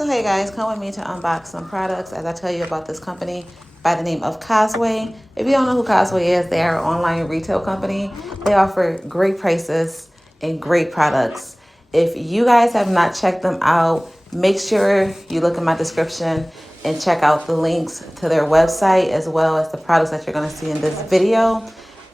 So hey guys, come with me to unbox some products as I tell you about this company by the name of Costway. If you don't know who Costway is, they are an online retail company. They offer great prices and great products. If you guys have not checked them out, make sure you look in my description and check out the links to their website as well as the products that you're going to see in this video.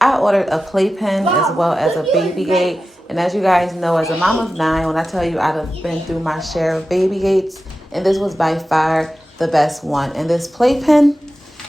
I ordered a playpen as well as a baby gate. And as you guys know, as a mom of 9, when I tell you I've been through my share of baby gates, and this was by far the best one. And this playpen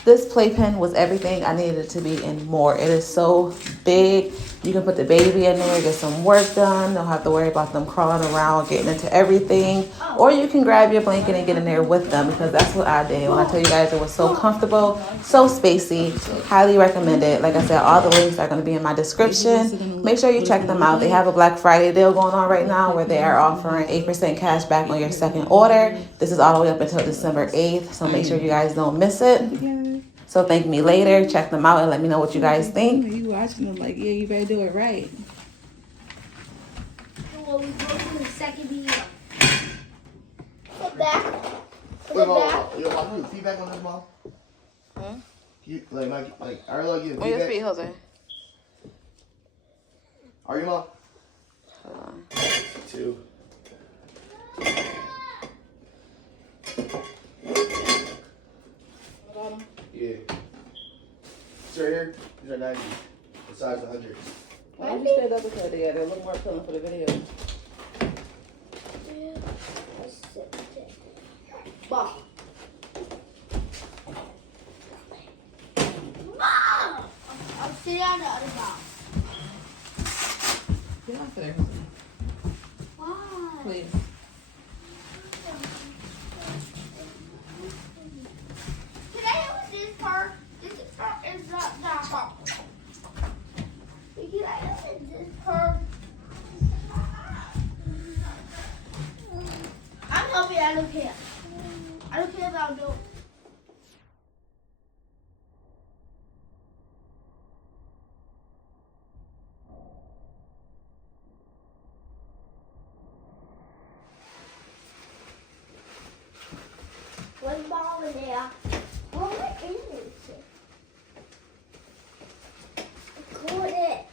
was everything I needed it to be and more. It is so big. You can put the baby in there, get some work done. Don't have to worry about them crawling around, getting into everything. Or you can grab your blanket and get in there with them, because that's what I did. When I tell you guys it was so comfortable, so spacey, highly recommend it. Like I said, all the links are going to be in my description. Make sure you check them out. They have a Black Friday deal going on right now where they are offering 8% cash back on your second order. This is all the way up until December 8th, so make sure you guys don't miss it. So thank me later. Check them out and let me know what you guys think. You watching them like, yeah, you better do it right. Well, we go to the second video. Sit back. Sit back. Yo, Mom, you feedback on this, Mom? Huh? You, like, are you getting Where your feedback? feet, Jose? Are you, Mom? Hold on. 2. Yeah. It's right here. These are 90. The size 100. Why don't you stand up and put it together? Look more appealing for the video. Yeah. Let's sit there. Mom. Mom! I'm sitting on the other box. Get off there. Why? Please. Can I use this part? This part is not that hard. Can I use this part? I'm helping. I don't care. I don't care about no. One ball in there. What is it? Record it.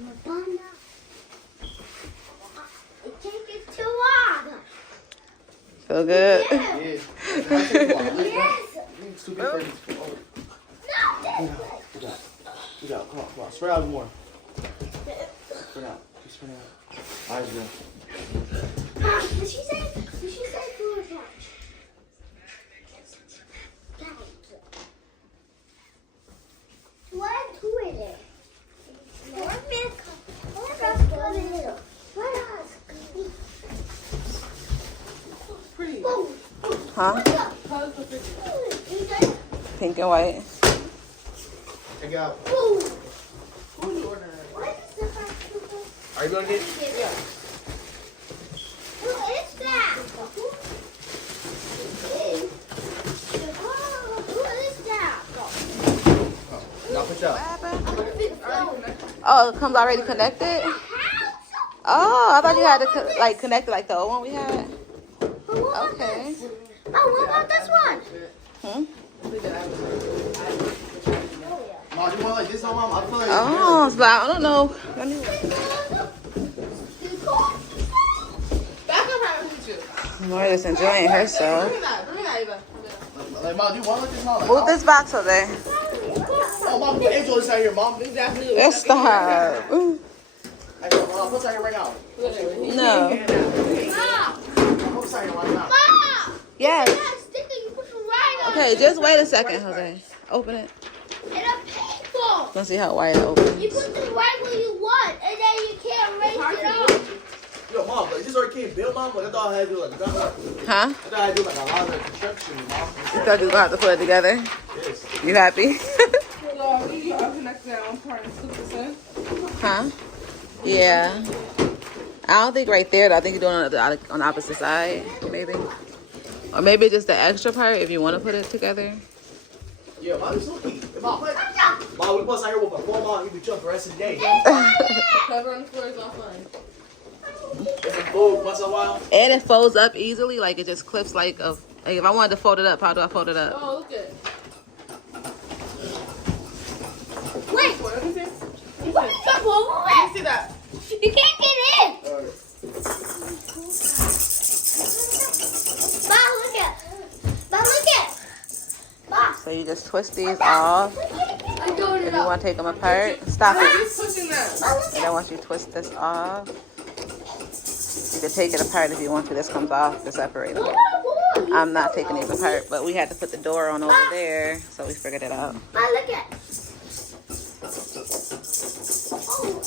Madonna. It takes too long. Feel good? Yeah. Yeah. Yes. It's too big for you. No, this way. You got. Come on. Spread out more. Spread out. Just spread out. Eyes go. Did she say food attach? What to it is? Pretty. Huh? Hug the picture. Pink and white. Check out. Who you ordering? Are you going to get? Yeah. Who is that? Who is that? Now push out. Oh, it comes already connected? Oh, I thought you had to connect it like the old one we had. Okay. Oh, what about this one? Hmm? Mom, you want like this, Mom? I feel like. Oh, so I don't know. Let me Back up her picture. Moira's enjoying herself. Bring me that, Eva. Like, Mom, do you want like this, Mom? Like, Move this box over there. Oh, Mom, put Angel this out here, Mom. Exactly. It's stop. Ooh. Like, Mom, put this out here right now. No. Put this out here right now. Mom! Yes. Sticker, you put the right on Okay, just wait a second, Jose. Open it. And a paper. Let's see how wide it opens. You put the right where you want, and then you can't raise it up. Yo, Mom, like, this already came built, Mom, but I thought I had to do like a Huh? I thought I had to do like a lot of construction, Mom. You thought you was going to have to put it together? Yes. You happy? So, you are connected that on part and slip this in. Huh? Yeah. I don't think right there, though. I think you're doing it on the opposite side, maybe. Or maybe just the extra part if you want to put it together. Yeah, Mom, it's so easy. Mom, we bust out here with my phone, Mom. You be chilling the rest of the day. Cover on the floor is offline. fold once in a while. And it folds up easily, like it just clips like if I wanted to fold it up, how do I fold it up? Oh, look at it. Wait. Let me see. What is that over Let me with? see that. You can't get in. Mom, look at. Mom, look at. Mom. So you just twist these off. I'm doing If it you up. want to take them apart, stop it. He's pushing that. Mom, look And then at. once you twist this off, you can take it apart if you want to. This comes off to separate them. I'm not taking these apart, but we had to put the door on over there, so we figured it out. Mom, look at. Oh.